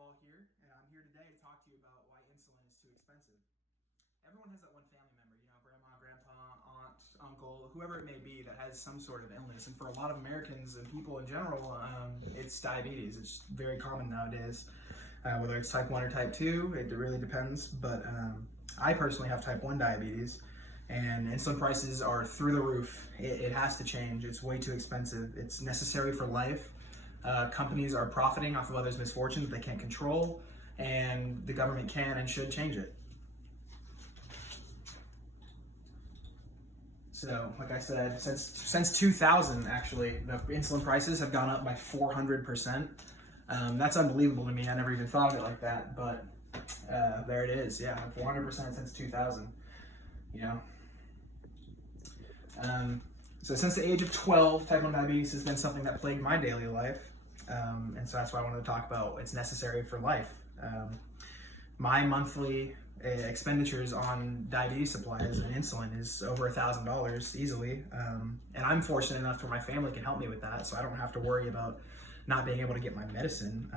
Duval here, and I'm here today to talk to you about why insulin is too expensive. Everyone has that one family member, grandma, grandpa, aunt, uncle, whoever it may be that has some sort of illness. And for a lot of Americans and people in general, it's diabetes. It's very common nowadays, whether it's type 1 or type 2, it really depends. But I personally have type 1 diabetes, and insulin prices are through the roof. It has to change. It's way too expensive. It's necessary for life. Companies are profiting off of others' misfortunes that they can't control, and the government can and should change it. So, like I said, since 2000, actually, the insulin prices have gone up by 400%. That's unbelievable to me. I never even thought of it like that, but there it is. Yeah, 400% since 2000. So since the age of 12, type 1 diabetes has been something that plagued my daily life. And so that's why I wanted to talk about it's necessary for life. My monthly expenditures on diabetes supplies and insulin is over $1,000 easily. And I'm fortunate enough where my family can help me with that, so I don't have to worry about not being able to get my medicine.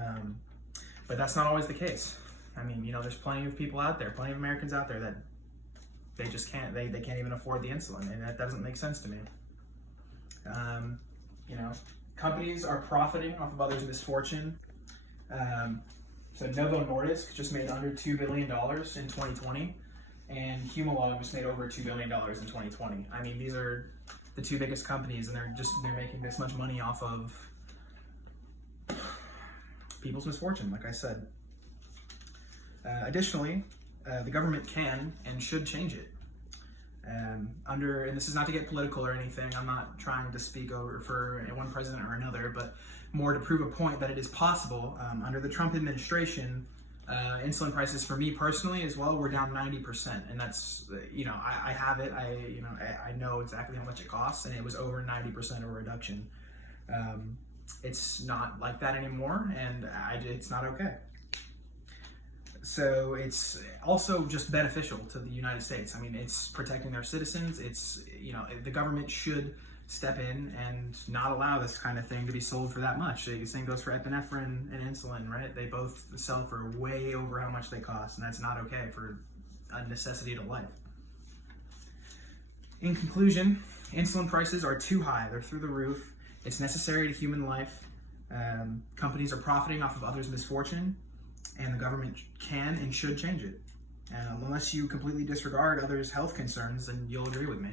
But that's not always the case. I mean, there's plenty of people out there, plenty of Americans out there that they just can't, they can't even afford the insulin, and that doesn't make sense to me. Companies are profiting off of others' misfortune. So Novo Nordisk just made under $2 billion in 2020, and Humalog just made over $2 billion in 2020. I mean, these are the two biggest companies, and they're making this much money off of people's misfortune, like I said. Additionally, the government can and should change it. And this is not to get political or anything, I'm not trying to speak over for one president or another, but more to prove a point that it is possible. Under the Trump administration, insulin prices for me personally as well were down 90%, and that's, I have it, I know exactly how much it costs, and it was over 90% of a reduction. It's not like that anymore, and it's not okay. So it's also just beneficial to the United States. I mean, it's protecting their citizens. It's, the government should step in and not allow this kind of thing to be sold for that much. The same goes for epinephrine and insulin, right? They both sell for way over how much they cost, and that's not okay for a necessity to life. In conclusion, insulin prices are too high. They're through the roof. It's necessary to human life. Companies are profiting off of others' misfortune, and the government can and should change it. Unless you completely disregard others' health concerns, then you'll agree with me.